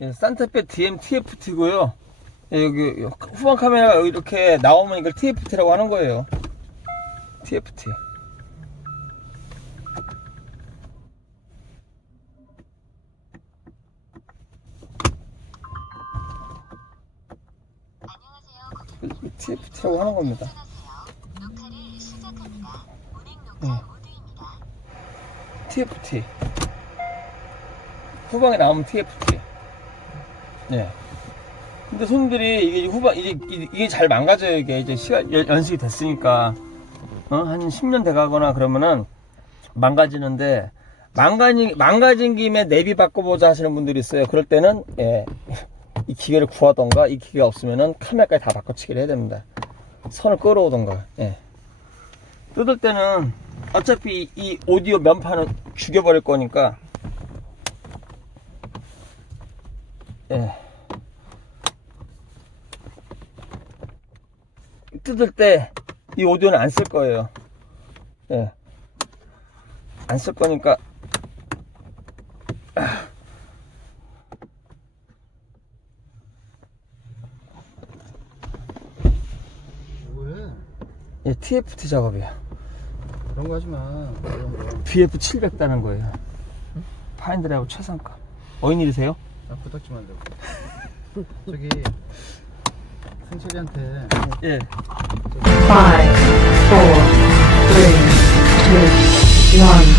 예, 산타페 DM TFT고요. 예, 여기 후방 카메라가 이렇게 나오면 이걸 TFT라고 하는 거예요. TFT. TFT라고 하는 겁니다. 네. TFT. 후방에 나오면 TFT. 네. 근데 손님들이 이게 후방 이게 이게- 잘 망가져요 이게 이제 시간 연- 연식이 됐으니까 어? 한 10년 돼가거나 그러면은 망가지는데 망가진 망가진 김에 내비 바꿔보자 하시는 분들이 있어요. 그럴 때는 예, 이 기계를 구하던가 이 기계가 없으면은 카메라까지 다 바꿔치기를 해야 됩니다. 선을 끌어오던가. 예. 뜯을 때는 어차피 이 오디오 면판은 죽여버릴 거니까 예. 뜯을 때 이 오디오는 안 쓸 거예요. 예. 안 쓸 거니까 뭐해? 예, TFT 작업이에요. 그런 거 하지 마. BF 700 다는 거예요. 파인드라이브 최상가. 어인 일이세요? 나 부탁 좀 한다고. 저기 승철이한테 예. Five, four, three, two, one.